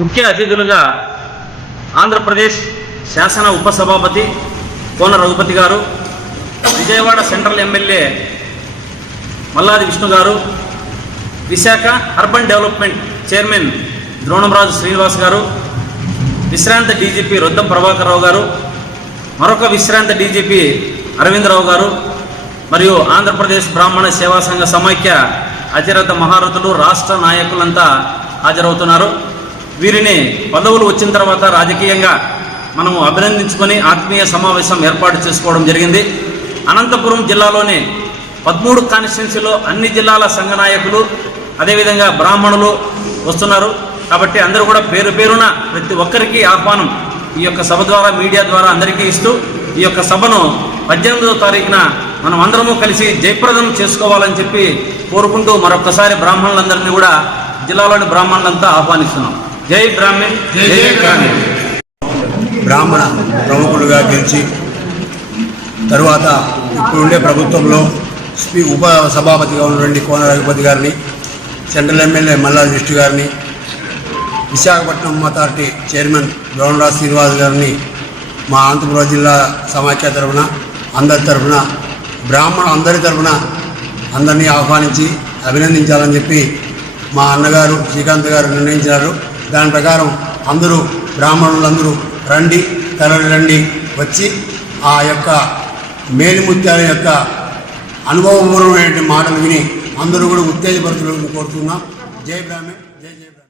ముఖ్య అతిథులుగా ఆంధ్రప్రదేశ్ శాసన ఉపసభాపతి కోన రఘుపతి గారు, విజయవాడ సెంట్రల్ ఎమ్మెల్యే మల్లాది విష్ణు గారు, Visakha urban development chairman Dronamraju Srinivas గారు, విశ్రాంత డీజీపీ రొద్దం ప్రభాకర్ రావు గారు, మరొక విశ్రాంత డీజీపీ అరవిందరావు గారు మరియు ఆంధ్రప్రదేశ్ బ్రాహ్మణ సేవా సంఘ సమైక్య అతిరథ మహారథులు రాష్ట్ర నాయకులంతా హాజరవుతున్నారు. వీరిని పదవులు వచ్చిన తర్వాత రాజకీయంగా మనము అభినందించుకొని ఆత్మీయ సమావేశం ఏర్పాటు చేసుకోవడం జరిగింది. అనంతపురం జిల్లాలోని 13 కాన్స్టిట్యున్సీలో అన్ని జిల్లాల సంఘ నాయకులు అదేవిధంగా బ్రాహ్మణులు వస్తున్నారు. కాబట్టి అందరూ కూడా పేరు పేరున ప్రతి ఒక్కరికి ఆహ్వానం ఈ యొక్క సభ ద్వారా మీడియా ద్వారా అందరికీ ఇస్తూ ఈ యొక్క సభను 18వ తారీఖున మనం అందరము కలిసి జయప్రదం చేసుకోవాలని చెప్పి కోరుకుంటూ మరొకసారి బ్రాహ్మణులందరినీ కూడా జిల్లాలోని బ్రాహ్మణులంతా ఆహ్వానిస్తున్నాం. జై బ్రాహ్మణ్, జై బ్రాహ్మణ్. బ్రాహ్మణ ప్రముఖులుగా గెలిచి తరువాత ఇప్పుడుండే ప్రభుత్వంలో ఉప సభాపతిగా ఉన్నటువంటి కోన రఘుపతి గారిని, సెంట్రల్ ఎమ్మెల్యే మల్లాది విష్ణు గారిని, విశాఖపట్నం అథారిటీ చైర్మన్ ద్రోణంరాజు శ్రీనివాస్ గారిని మా అనంతపురం జిల్లా సమాఖ్య తరఫున అందరి తరఫున బ్రాహ్మణ అందరి తరఫున అందరినీ ఆహ్వానించి అభినందించాలని చెప్పి మా అన్నగారు శ్రీకాంత్ గారు నిర్ణయించారు. దాని ప్రకారం అందరూ బ్రాహ్మణులందరూ రండి, తరలి రండి, వచ్చి ఆ యొక్క మేలిముత్యాల యొక్క అనుభవపూర్వమైన మాటలు విని అందరూ కూడా ఉత్తేజపరుచులను కోరుతున్నాం. జై బ్రాహ్మణ్.